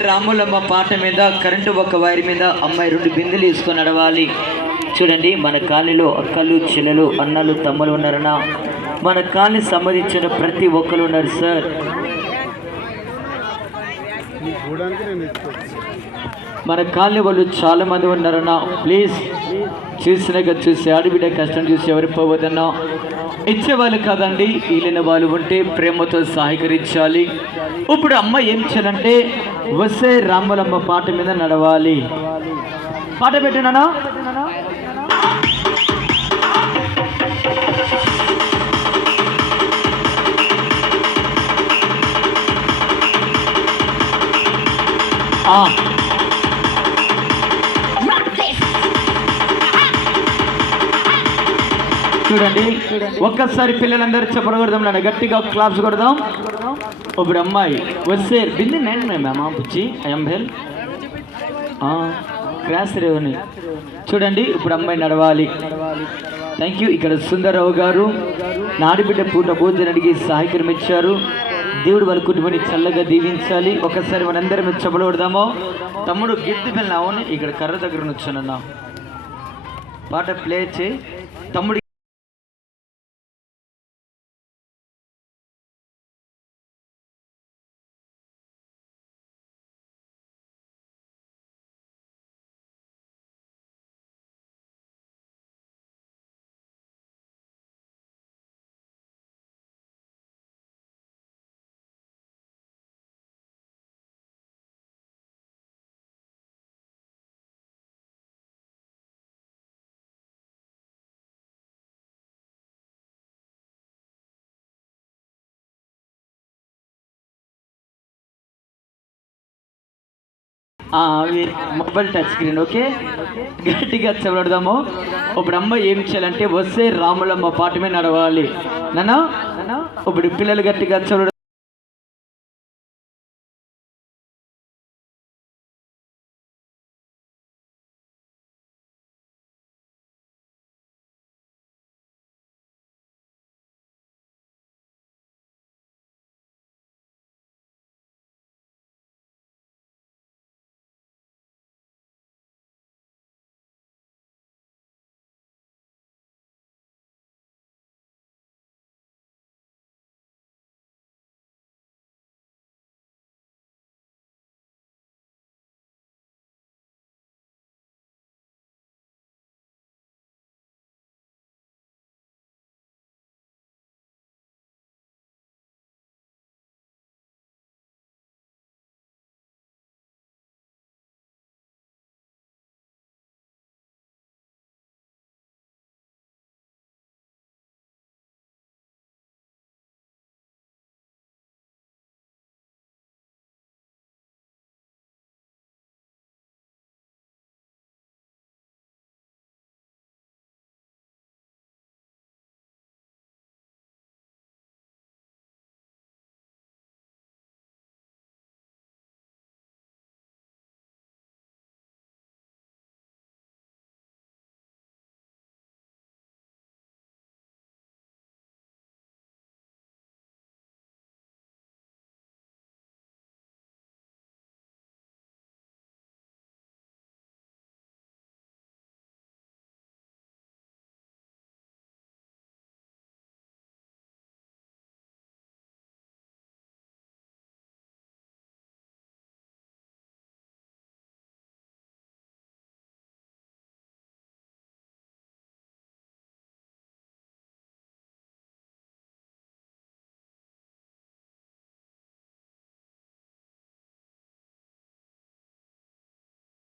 రాములమ్మ పాట మీద కరెంటు ఒక వైర్ మీద అమ్మాయి 2 బిందెలు తీసుకొని నడవాలి. చూడండి, మన కాలనీలో అక్కలు చెల్లెలు అన్నలు తమ్ములు ఉన్నారన్నా, మన కాలనీ సంబంధించిన ప్రతి ఒక్కరు ఉన్నారు సార్. మన కాలనీ వాళ్ళు చాలా మంది ఉన్నారన్నా. ప్లీజ్ చూసినాక చూసి ఆడబిడ్డ కష్టం చూసి ఎవరి పోవద్దన్నా. ఇచ్చేవాళ్ళు కాదండి, వీళ్ళైన వాళ్ళు ఉంటే ప్రేమతో సహకరించాలి. ఇప్పుడు అమ్మ ఏం చేయాలంటే వసే రాములమ్మ పాట మీద నడవాలి. పాట పెట్టినానా? చూడండి, ఒక్కసారి పిల్లలందరూ చెప్పకూడదాం, నన్ను గట్టిగా క్లాప్స్ కొడదాం. ఇప్పుడు అమ్మాయి వస్తే బింది నేను మేము పుచ్చి ఐఎంహెల్ క్రాస్ రేవని. చూడండి, ఇప్పుడు అమ్మాయి నడవాలి. Thank you. ఇక్కడ సుందరరావు గారు నాడిబిడ్డ పూట భోజనం అడిగి సహాయకరం ఇచ్చారు. దేవుడు వాళ్ళ కుటుంబాన్ని చల్లగా దీవించాలి. ఒకసారి మనందరం చెప్పబడదామో. తమ్ముడు గిద్ది వెళ్ళినావుని ఇక్కడ కర్ర దగ్గర వచ్చానన్నా. పాట ప్లే చేయి తమ్ముడు. Mobile touch screen. ఓకే, గట్టిగా చెప్పడదాము. ఇప్పుడు అమ్మ ఏం చేయాలంటే వస్తే రాములమ్మ పాట మీద నడవాలి. నాన్న ఇప్పుడు పిల్లలు గట్టిగా చెప్పడం.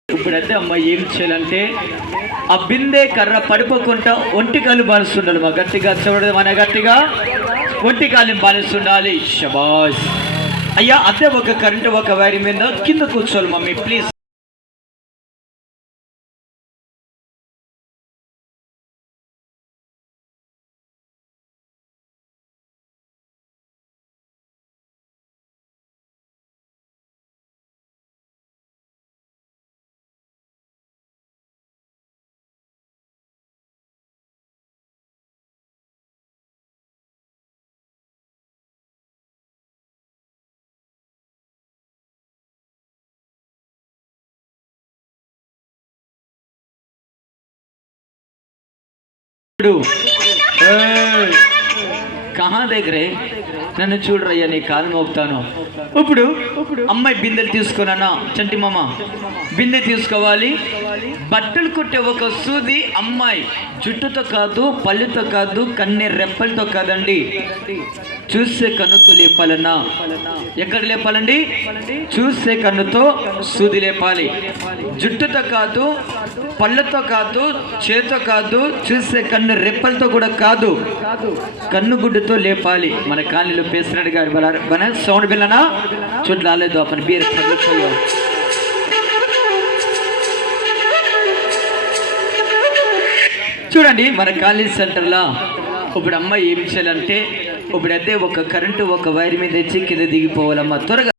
ఇప్పుడైతే అమ్మ ఏం చేయాలంటే ఆ బిందె కర్ర పడిపోకుండా ఒంటికాలు బాలుస్తుండాలి. మా గట్టిగా చూడదు, మన గట్టిగా ఒంటికాలు బాలుస్తుండాలి. శబాష్ అయ్యా. అదే ఒక కరెంటు ఒక వైర్ మీద కింద కూర్చోవాలి మమ్మీ ప్లీజ్. కహా దగ్గరే నన్ను చూడరయ్యా, నీ కాలు మోపుతాను. ఇప్పుడు అమ్మాయి బిందెలు తీసుకున్నా, చంటి మామ బిందె తీసుకోవాలి. బట్టలు కుట్టే ఒక సూది అమ్మాయి జుట్టుతో కాదు, పళ్ళుతో కాదు, కన్నె రెప్పలతో కాదండి, చూసే కన్నుతో లేపాలన్నా. ఎక్కడ లేపాలండి? చూసే కన్నుతో సూది లేపాలి. జుట్టుతో కాదు, పళ్ళతో కాదు, చేతితో కాదు, చూసే కన్ను రెప్పలతో కూడా కాదు, కన్ను గుడ్డుతో లేపాలి. మన కాలనీలో పేసినట్టు గారు సౌండ్ బిల్లనా చూడలేదు అప్పని బీర్ చూడండి. మన కాలేజ్ సెంటర్లో ఇప్పుడు అమ్మాయి ఏం చేయాలంటే, ఇప్పుడు అదే ఒక కరెంటు ఒక వైర్ మీద తెచ్చి కింద దిగిపోవాలమ్మా త్వరగా.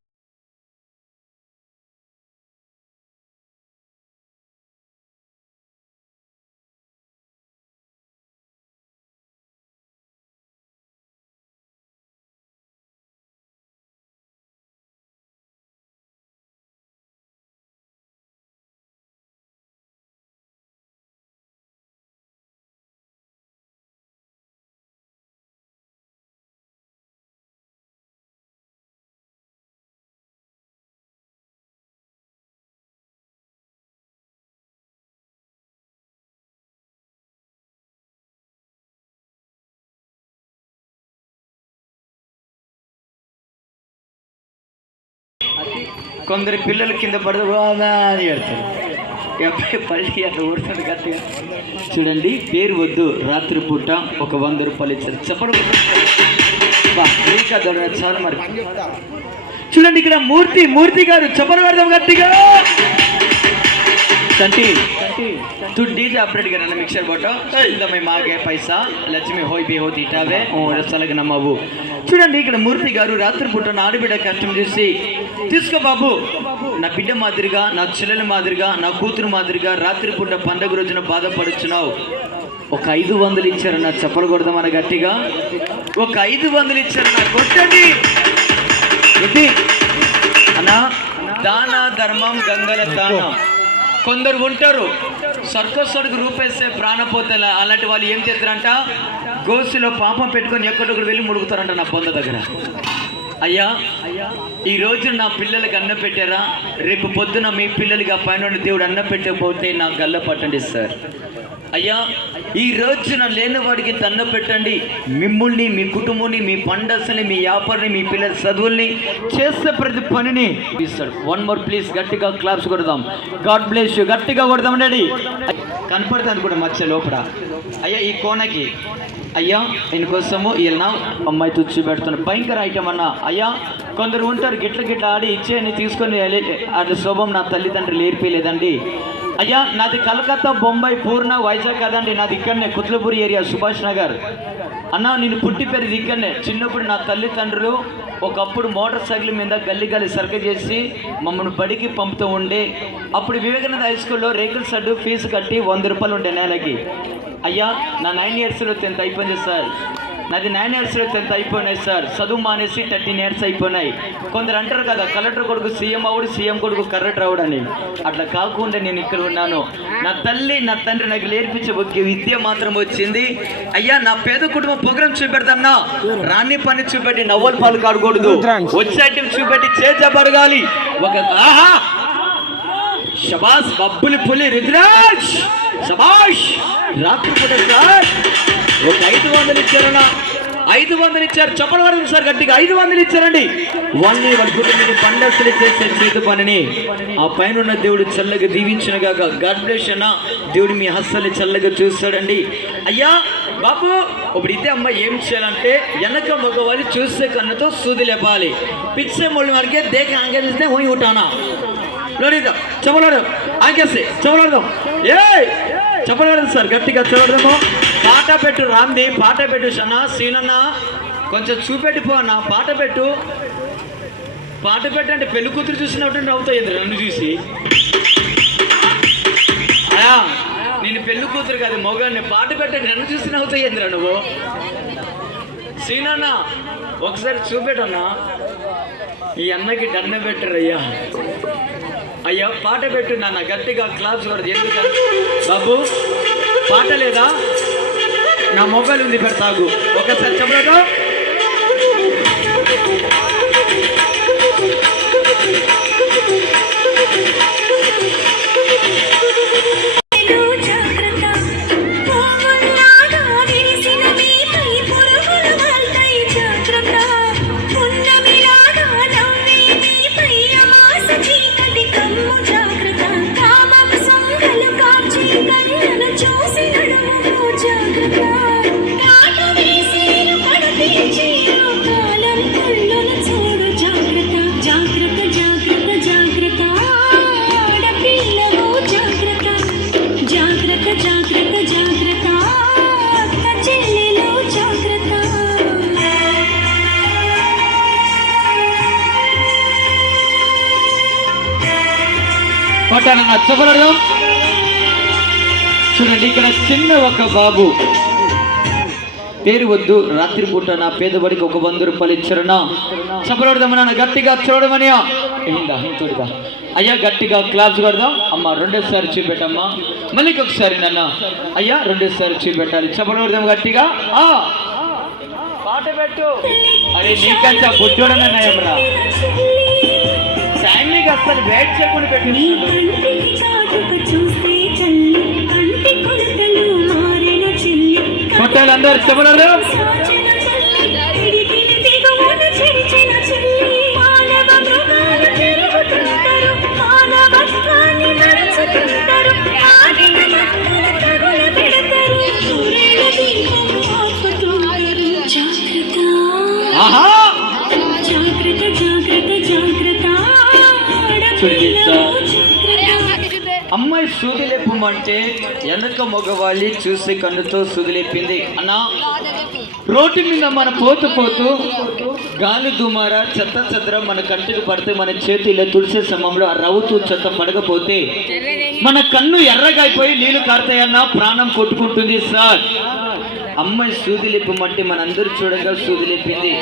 కొందరి పిల్లలు కింద పడదు అని ఏడతారు, పల్లి అట్లా ఊడుతుంది గట్టిగా. చూడండి, పేరు వద్దు, రాత్రిపూట ఒక 100 రూపాయలు ఇచ్చారు. చెప్పడం చాలు మరి. చూడండి, ఇక్కడ మూర్తి గారు చెప్పడం పెడదాం గట్టిగా. తంటి तू डीजे ऑपरेट करना मिक्सर बोटो इंदा मैं मागे पैसा लक्ष्मी होई भी होती इटावे रसलग नम्मवु చూడండి ఇక్కడ మూర్తి గారు రాత్రి పూట నా ఆడబిడ్డ కష్టం చేసి తీసుకో బాబు, నా బిడ్డ మాదిరిగా, నా చెల్లెల మాదిరిగా, నా కూతురు మాదిరిగా రాత్రి పూట పండగ రోజున బాధపడుచున్నావు. ఒక 500 ఇచ్చారన్న చెప్పలు కొడదామన్న గట్టిగా. ఒక 500 ఇచ్చారన్న కొట్టండి అన్నా. దాన ధర్మం గంగల దానం. కొందరు ఉంటారు సర్కస్ అడుగు రూపేస్తే ప్రాణపోతల, అలాంటి వాళ్ళు ఏం చేస్తారంట, గోసులో పాపం పెట్టుకొని ఎక్కడొక్కడు వెళ్ళి ముడుగుతారంట నా పొంద దగ్గర. అయ్యా, ఈరోజు నా పిల్లలకి అన్న పెట్టారా, రేపు పొద్దున మీ పిల్లలకి ఆ పైన దేవుడు అన్న పెట్టకపోతే నాకు గల్ల పట్టండి సార్. అయ్యా, ఈ రోజున లేనివాడికి తన్న పెట్టండి. మిమ్మల్ని, మీ కుటుంబాన్ని, మీ పండసని, మీ వ్యాపారాన్ని, మీ పిల్లల చదువుల్ని, చేసే ప్రతి పనిని ఇస్తాడు. 1 more ప్లీజ్, గట్టిగా క్లాప్స్ కొడదాం. గాడ్ బ్లెస్ యూ, గట్టిగా కొడదాం డాడీ. కనపడుతుంది కూడా మధ్య లోపల. అయ్యా, ఈ కోనకి అయ్యా దీనికోసము ఈయన అమ్మాయి తుచ్చి పెడుతున్నాడు. భయంకర ఐటమ్ అన్న. అయ్యా, కొందరు ఉంటారు గిట్ల ఆడి ఇచ్చేయని తీసుకొని అట్లా శోభం నా తల్లిదండ్రులు ఏర్పలేదండి. అయ్యా, నాది కలకత్తా, బొంబాయి, పూర్ణ, వైజాగ్ కదండి, నాది ఇక్కడనే కుత్లపూరి ఏరియా, సుభాష్ నగర్ అన్న. నేను పుట్టి పెరిగి ఇక్కడనే. చిన్నప్పుడు నా తల్లిదండ్రులు ఒకప్పుడు మోటార్ సైకిల్ మీద గల్లి సర్క చేసి మమ్మల్ని బడికి పంపుతూ ఉండే. అప్పుడు వివేకానంద హై స్కూల్లో రేకుల షెడ్డు ఫీజు కట్టి 100 రూపాయలు ఉండే నెలకి. అయ్యా, నా 9 ఇయర్స్లో 10th అయిపోయింది సార్. నాది 9 ఇయర్స్లో 10th అయిపోయినాయి సార్. చదువు మానేసి 13 ఇయర్స్ అయిపోయినాయి. కొందరు అంటారు కదా, కలెక్టర్ కొడుకు సీఎం అవుడు, సీఎం కొడుకు కలెక్టర్ అవుడని. అట్లా కాకుండా నేను ఇక్కడ ఉన్నాను. నా తల్లి, నా తండ్రి నాకు నేర్పించే ఒక విద్య మాత్రం వచ్చింది. అయ్యా, నా పేద కుటుంబం ప్రోగ్రామ్ చూపెడతాన్నా, రాణి పని చూపెట్టి నవ్వుల పాలు కాడకూడదు, వచ్చే చూపెట్టి చేజబడగాలి. ఒక శబాష్ బబ్బులి పులి రుద్రాజ్, శబాష్. రాత్రి పూట సార్ ఒక 500 ఇచ్చారన్నా. 500 ఇచ్చారు. చెప్పడం సార్ గట్టిగా 500 ఇచ్చారండి. వాళ్ళని వాళ్ళ కుటుంబాన్ని పండగలు చేసే చేతి పనిని ఆ పైన ఉన్న దేవుడు చల్లగా దీవించినగా. గాడ్ బ్లెస్ అన్న. దేవుడు మీ హస్తాన్ని చల్లగా చూస్తాడండి. అయ్యా బాబు, ఇప్పుడు ఇదే అమ్మ ఏం చేయాలంటే, వెనక మగవాళ్ళు చూసే కన్నుతో సూది లేపాలి. పిచ్చే మొళ్ళు వరకే దేక ఆంకేస్తే పోయి ఉంటానా లోడిద్దాం. చెప్పలాడు ఆంకేస్తే చెప్పలాడదాం. చెప్పలేదు సార్, గట్టిగా చెప్పడము. పాట పెట్టు రామ్ది, పాట పెట్టు సన్నా. సీనన్న కొంచెం చూపెట్టిపో అన్న, పాట పెట్టు. పాట పెట్టంటే పెళ్లి కూతురు చూసినట్టు నవ్వుతాయి నన్ను చూసి. అయా, నేను పెళ్లి కూతురు కాదు మొగాన్ని, పాట పెట్టండి నన్ను చూసి నవ్వుతాయి ఏంద్రా నువ్వు. సీనన్న ఒకసారి చూపెట్టన్నా. ఈ అన్నకి దండ పెట్టరు అయ్యా. అయ్యా, పాట పెట్టు నాన్న, గట్టిగా క్లాప్స్ కొడదు. ఎందుకంటే బాబు పాట లేదా? నా మొబైల్ ఉంది పెడతాగు ఒకసారి చెప్పలేదు. పట్టాన చెప్పలేదు. చూడండి ఇక్కడ చిన్న ఒక బాబు పేరు వద్దు, రాత్రిపూట నా పేదవాడికి 100 రూపాయలు ఇచ్చారనా చెప్పలేదమ్మా. గట్టిగా చూడమనియా తోడుగా అయ్యా, గట్టిగా క్లాప్స్ కొడదాం. అమ్మ రెండోసారి చూపెట్టమ్మా, మళ్ళీ ఒకసారి నాన్న అయ్యా రెండోసారి చూపెట్టాలి. చెప్పలేదాం గట్టిగా పాట పెట్టు. అరే నీకంటే బుద్ధుడన్నా నయమరా, ఫ్యామిలీకి అసలు వెయిట్ చేయకుండా పెట్టిస్తున్నాడు. కొట్టాలి అందరు చెప్పలేరు. అమ్మాయి సూది లేపమంటే వెనక మగవాళ్ళి చూసి కన్నుతో సూది లేపింది. అన్నా రోడ్డు మీద మన పోతూ గాలి దుమార చెత్త చెత్త మన కంటికి పడితే మన చేతిలో తుడిసే సమయంలో ఆ రవ్వుతూ చెత్త పడకపోతే మన కన్ను ఎర్రగా అయిపోయి నీళ్లు కారుతాయన్నా ప్రాణం కొట్టుకుంటుంది సార్. అమ్మాయి సూది లేపమంటే మనందరూ చూడగా సూది లేపింది.